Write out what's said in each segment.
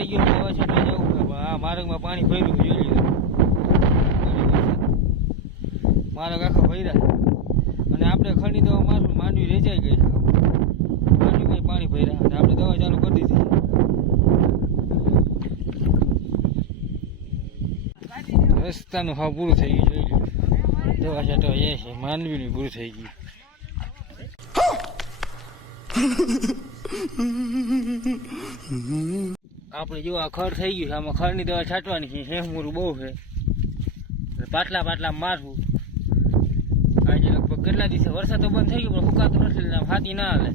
થઈ ગયું જવું છે આ માર્ગમાં પાણી ભર્યું જોઈ લ્યો. માર્ગ આખો ભર્યા. અને આપણે ખણી દવા મારું માંડવી રેજાઈ ગઈ. માંડવીમાં પાણી ભર્યા. અને આપણે દવા ચાલુ કરી દીધી. રસ્તાનું હા પૂરું થઈ ગયું, જોઈ લીધું દવા છાંટવા જાય છે, માંડવીનું પૂરું થઈ ગયું. આપણે જો આ ખડ થઈ ગયું છે, આમાં ખડની દવા છાંટવાની છે હેમુરું બહુ છે. પાટલા પાટલા મારવું. આજે લગભગ કેટલા દિવસે વરસાદ તો બંધ થઈ ગયો, પણ ફૂકાતું નથી, એટલે હાથી ના હાલે.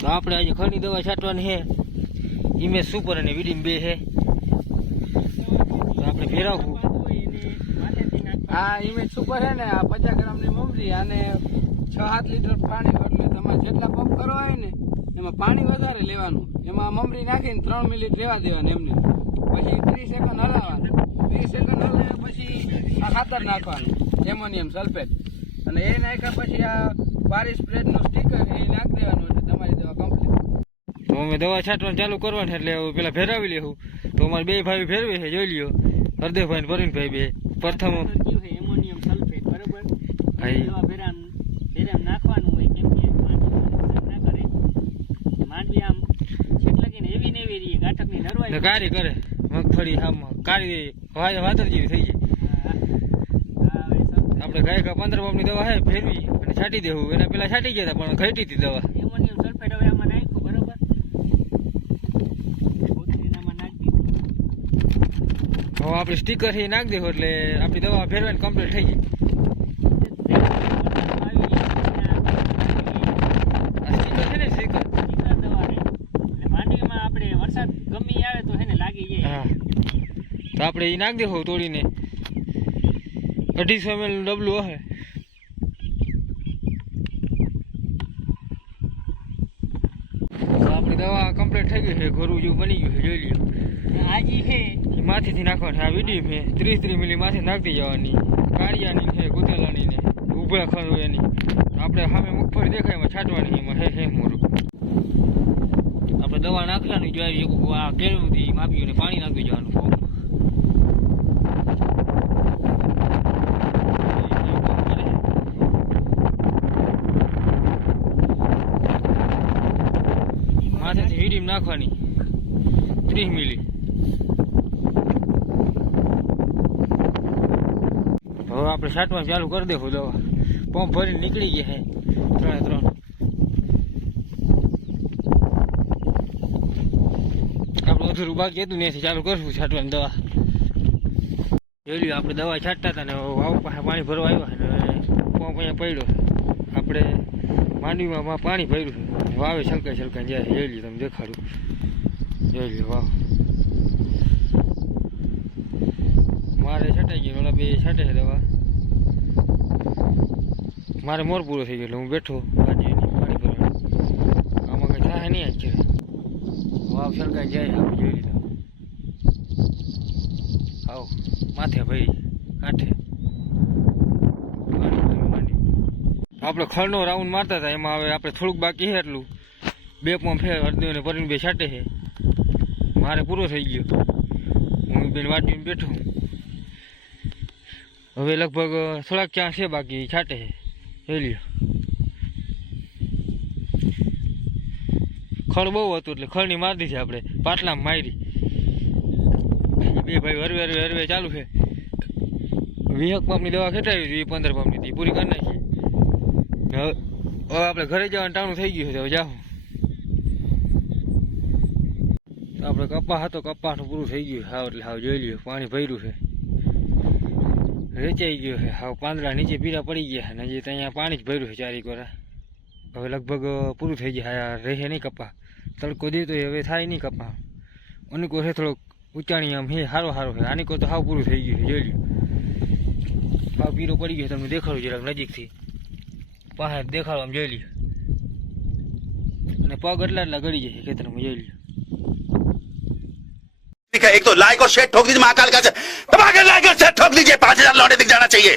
તો આપણે આજે ખડની દવા છાંટવાની છે. ઇમેજ સુપર અને વિડીમ બે છે. આપણે ફેરવવું. આ ઇમેજ સુપર છે ને, આ પચાસ ગ્રામની મમરી અને છ સાત લીટર પાણી એટલે તમારે જેટલા પંપ કરવા હોય ને એમાં પાણી વધારે લેવાનું. એમાં મમરી નાખીને ત્રણ મિનિટ રહેવા દેવાનું એમને. પછી ત્રીસ સેકન્ડ હલાવવાનું. ત્રીસ સેકન્ડ હલાવ્યા પછી આ ખાતર નાખવાનું એમોનિયમ સલ્ફેટ. અને એ નાખ્યા પછી આ બારી સ્પ્રેડનું સ્ટીકર એ નાખી દેવાનું એટલે તમારી દવા કમ્પ્લીટ અમે દવા છાંટવાનું ચાલુ કરવાનું એટલે પેલા ફેરવી લેવું. તો અમારે બે ભાઈ ફેરવે છે જોઈ લ્યો. હરદેવભાઈ ને પ્રવીણભાઈ બે. પ્રથમ એમોનિયમ સલ્ફેટ બરોબર હા, ઈ. દવા ભેરામ ભેરામ નાખવાનું હોય કેમ કે માંડવી નુકસાન ના કરે માંડવી આમ છેક લગીને એવી ને એવી રહી ગાંઠકની કારી કરે મગફળી આમાં કારી વાય વાતર જેવી થઈ જાય. આપણે ગાય કા પંદર પંપની દવા છે ફેરવી અને છાંટી દેવું. એના પેલા છાંટી ગયા પણ ઘટી હતી દવા. હવે આપણે સ્ટીકર નાખી દેવું એટલે આપણી દવા ફેરવાની કમ્પ્લીટ થઈ ગઈ આવી ગઈ આ સ્ટીકર છે ને સ્ટીકર ઈકર દવા છે. એટલે માંડવીમાં આપણે વરસાદ ગમી આવે તો એને લાગી જાય હા. તો આપણે એ નાખી દેવું તોડીને. અઢીસો એમએલ ડબલું હશે. આપણી દવા કમ્પ્લીટ થઈ ગઈ છે ઘરું જેવું બની ગયું છે જોઈ લ્યો. હાજી છે. માથેથી નાખવાની આ વીડી છે. ત્રીસ ત્રીસ મિલી માથે નાખતી જવાની કાળિયાની છે કુતેલાની ને ઊભા ખર હોય એની. આપણે સામે મગફળી દેખાય એમાં છાંટવાની એમાં. હે હે મોરું આપણે દવા નાખવાની જો આવી એક આ કેળવતી માપ્યું ને પાણી નાખી જવાનું ફોર્મ માથેથી વીડીમ નાખવાની ત્રીસ મિલી હવે આપણે છાંટવાનું ચાલુ કરી દેવું દવા. પંપ ભરીને નીકળી ગયા ત્રણે ત્રણ. અધૂરું બાકી હતું ને ચાલુ કરશું છાંટવાની દવા. જોઈ આપણે દવા છાંટતા હતા ને વાવ પાસે પાણી ભરવા આવ્યા અને પંપ અહીંયા પડ્યો. આપણે માંડવીમાં પાણી ભર્યું છે. વાવે છલકાઈ છલકાઈ જાય. જોઈ લ્યો, તમે દેખાડું. જોઈ લ્યો, વાવ. મારે છટાઈ ગયું, ઓલા બે છાંટે છે દવા. મારે મોર પૂરો થઈ ગયો હું બેઠો પાણી ભરવાનું આમાં કઈ થાય નહીં અત્યારે. વાવ છલકાઈ જાય આપણે જોઈ લીધા આવ માથે ભાઈ કાંઠે પાણી. આપણે ખળનો રાઉન્ડ મારતા હતા, એમાં હવે આપણે થોડુંક બાકી છે એટલું. બે પંપ છે હરદેવ ને પરીને બે છાંટે છે. મારે પૂરો થઈ ગયો. હું બેન વાટીને બેઠો હવે લગભગ થોડાક ક્યાં છે બાકી, છાંટે છે. લ્યો. ખડ બહુ હતું એટલે ખળની મારી દીધી આપણે, પાટલામાં મારી. બે ભાઈ હરવે હરવે હરવે ચાલુ છે. વીહક પંપની દવા ખેટાવી હતી, પંદર પંપની હતી, પૂરી કરી નાખી. હવે હવે આપણે ઘરે જવાનું ટાણું થઈ ગયું છે, હવે જાઉં આપણે કપા હતો, કપાસનું પૂરું થઈ ગયું હાવ એટલે હાવ જોઈ લ્યો, પાણી ભર્યું છે. વેચાઈ ગયો છે, હાવ પાંદડા નીચે પીરા પડી ગયા છે, ને હજી ત્યાં પાણી જ ભર્યું છે ચારી કોરા. હવે લગભગ પૂરું થઈ ગયા રહે નહીં કપા તડકો દે તો હવે થાય નહીં કપા અનુકો છે થોડોક ઊંચાણી આમ હે સારો સારો છે આની તો હાવ પૂરું થઈ ગયું છે જોઈ લ્યો હાવ પીરો પડી ગયો છે તમને દેખાડું જરાક નજીકથી પાસે દેખાડો આમ જોઈ લ્યો અને પગ એટલા એટલા ગળી જાય ખેતરમાં જોઈ લ્યો ठीक है एक तो लाइक और शेयर ठोक दीजिए महाकाल का दबा के लाइक और शेयर ठोक दीजिए पांच हजार लौटे दिख जाना चाहिए